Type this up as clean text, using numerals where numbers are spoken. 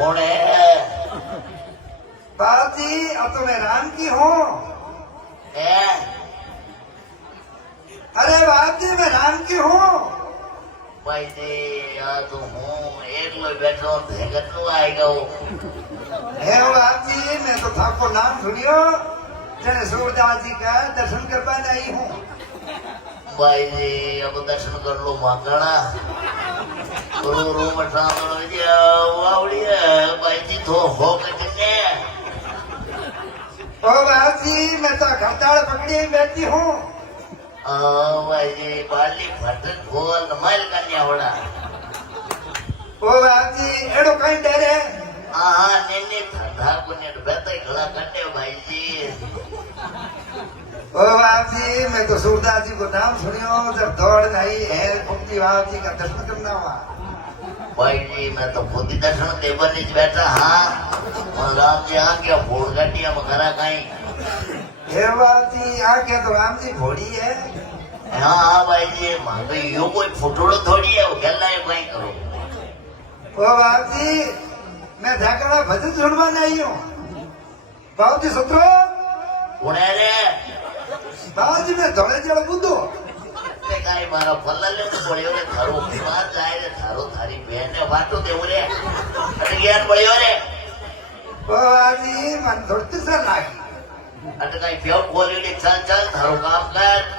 कौन है? बाजी अब तो मैं राम की हूँ। है? अरे बाजी मैं राम की हूँ। भाई जी या तो हूँ एक लोग बैठो भेगत नु आएगा वो। हे बाजी मैं तो थाको नाम सुनियो जने सूरदास जी का दर्शन करवाने आई हूँ। भाई जी अब दर्शन कर लो माकड़ा रो रो मठा वावड़ी भाई जी तो हो कटने। ओ बाजी मैं तो घरताड़ पकड़ी बैठी हूँ। भाई जी बाली फटन खोल माइल कन्या होड़ा। ओ बाजी एड़ो कहीं डरे। हाँ नेने ठंडा को नेट बेते खड़ा कटे भाई जी। ओ बाजी मैं तो सूरदास जी को नाम सुनियो जब दौड़ नहीं है कुंती बाजी का दर्शन करना हुआ। भाई जी मैं तो खुद ही दर्शन देवर नीच बैठा। हाँ राम जी आ गया फोड़ गटिया मकरा कहीं। हे बाजी आ क्या तो राम जी घोड़ी है। हाँ हाँ भाई जी मांगे यो कोई फुटोड़ो थोड़ी है वो गल्ला है कहीं करो। ओ बाजी मैं झाकड़ा भजन सुनवाने आई हूँ। बाबूजी सत्रो कौन है रे? बाबूजी मैं धोड़े जड़ बुद्धो। ते काई मारा फल्ला ले तो पड़ियो रे थारो बीमार जाए रे थारो थारी बहन ने वाटो देव रे अट ज्ञान पड़ियो रे। ओ बाजी मन धोड़ती सर लागी। अट काई प्यो खोली ले चल चल थारो काम कर।